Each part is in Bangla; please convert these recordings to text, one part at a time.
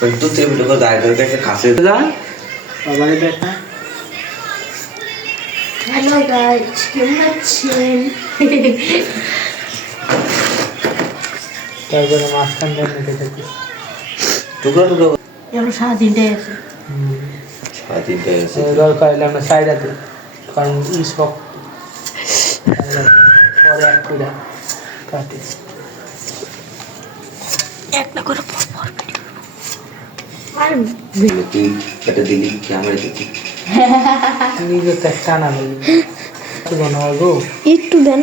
দূর থেকে ভিডিও করে গায়ে ধরে একটা কাছে যা বাবারে দেখা। হ্যালো গাইস, কেমন আছেন? তারপরে মাঝখান দিয়ে মেখে থাকি টুকরো টুকরো এগুলো সারাদিনটাই আছে। সারাদিনটাই আছে দরকার হলে আমরা সাইডা দিই, কারণ শক্ত পরে এক কুড়া কাটি একটা করে পর ভিডিও আর তুই এটা দিলি ক্যামেরা দিলি নিজে তো একটা না বলি কি বানাবো গো একটু দেন,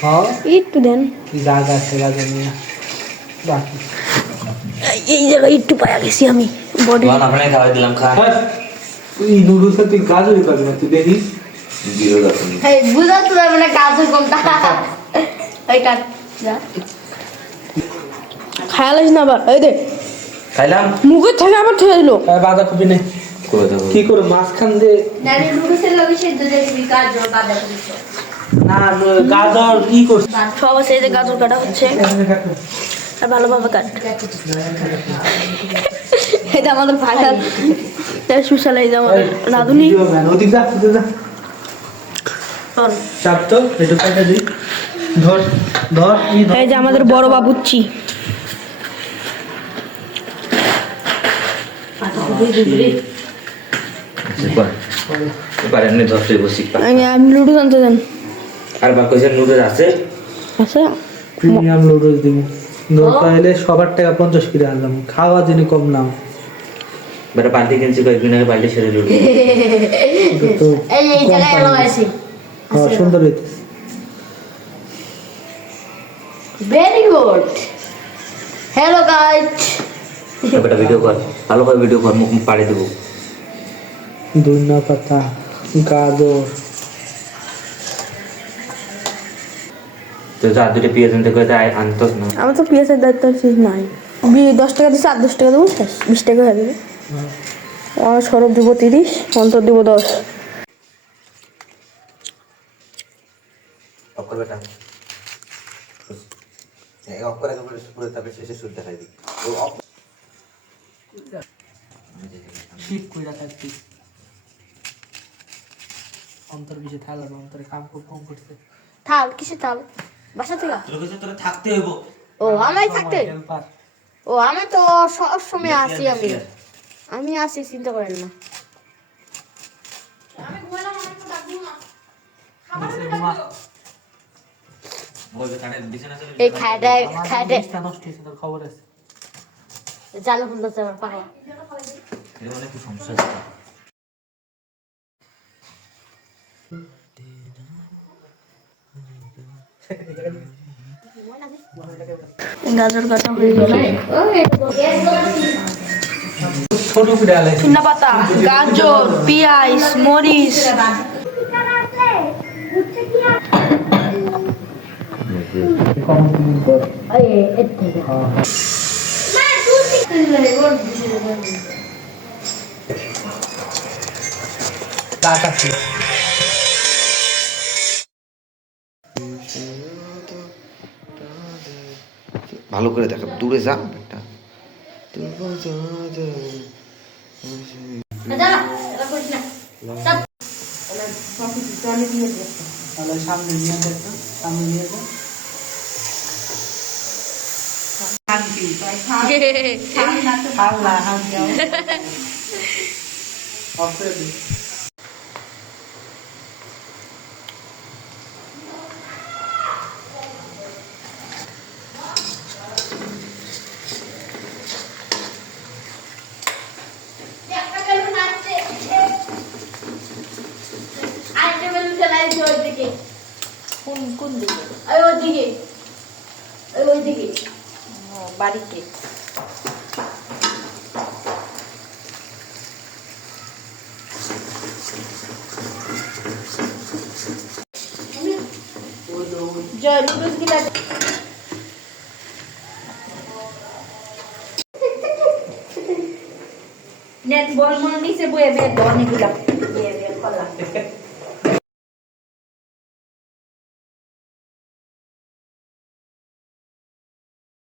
হ্যাঁ একটু দেন। জায়গা আছে জায়গা নিয়ে বাকি এই জায়গায় একটু পায়া গেছি আমি বডি। আপনাকে খাওয়াই দিলাম খা। তুই নুডলস তুই গাজরই পাবি না, তুই দেখিস জিরো দেখুন এই বুঝাতে পারবে না গাজর কোনটা। এই কাট যা খায়ালিস না আবার। এই দে খাইলাম মুখে থেকে আবার ঠেলে দিল। বাঁধাকপি নেই করে দেবো কি করে মাঝখান দিয়ে নানি নুডলসের লগে সেদ্ধ দেখবি গাজর বাঁধা দিছ। না গাজর ই করছে সব আছে, এই যে গাজর কাটা হচ্ছে আর ভালোভাবে কাট। এটা আমাদের ভাষা সুশাল, এই যে আমাদের রাধুনি। ওদিক যা ওদিক যা চাপ তো একটু কাটা দিই ধর ধর এই যে আমাদের বড় বাবুচ্চি। এবার এমনি ধরতে বসি আমি লুডো আনতে দেন আর বা কইছেন নুডলস আছে আছে প্রিমিয়াম নুডলস দিব দরকার হলে সবার টাকা 50 করে আনলাম, খাওয়া জিনিস কম নাম বেটা বালতি কিনছি কয়েকদিন আগে বালতি সেরে দিল তো এই জায়গায় এলো আছে। সুন্দর হইতে ভেরি গুড। হ্যালো গাইস, বেটা ভিডিও কর, ভালো করে ভিডিও কর, মুখ পাড়ে দেবো। ধনিয়া পাতা গাজর তো যা দুটো পেঁয়াজ আনতে করে আনতোস না। আমার তো পিএসের দায়িত্ব ঠিক নাই। 10 টাকা দিচ্ছে, আর 10 টাকা দেবো, 20 টাকা হয়ে যাবে। আমার সরব দিব 30, অন্তর দিব 10। অকর বেটা এই অকর আগে পুরো তারপরে শেষে সুদ দেখাই দিই ও শিপ কইরা থাকতি অন্তর বিষে থালা অন্তরে কাম কম করতে থাল কিসে থাল? বাসা থেকে? তোর কাছে তোরা থাকতে হইব। ও আমায় থাকতে? ও আমি তো সব সময় আসি। আমি আসি, চিন্তা করেন না। এই খাইটা নষ্ট হয়েছে তোর খবর আছে জালে ফুল আছে আমার পায়ে। এর অনেক সমস্যা আছে। গাজর কাটা হয়ে গেল। ছোট করে আলাই ধনিয়া পাতা, গাজর, পেঁয়াজ, মরিচ। ভালো করে দেখা, দূরে যা একটা সামনে নিয়ে দেখো সামনে নিয়ে যাও কোন দিকে? ওইদিকে, ওইদিকে বাড়িতে। জয় নুডলস গিলা নেট বল মনে নিচে বয়ে বের অনেকগুলা বিয়ে বিয়ে করলাম।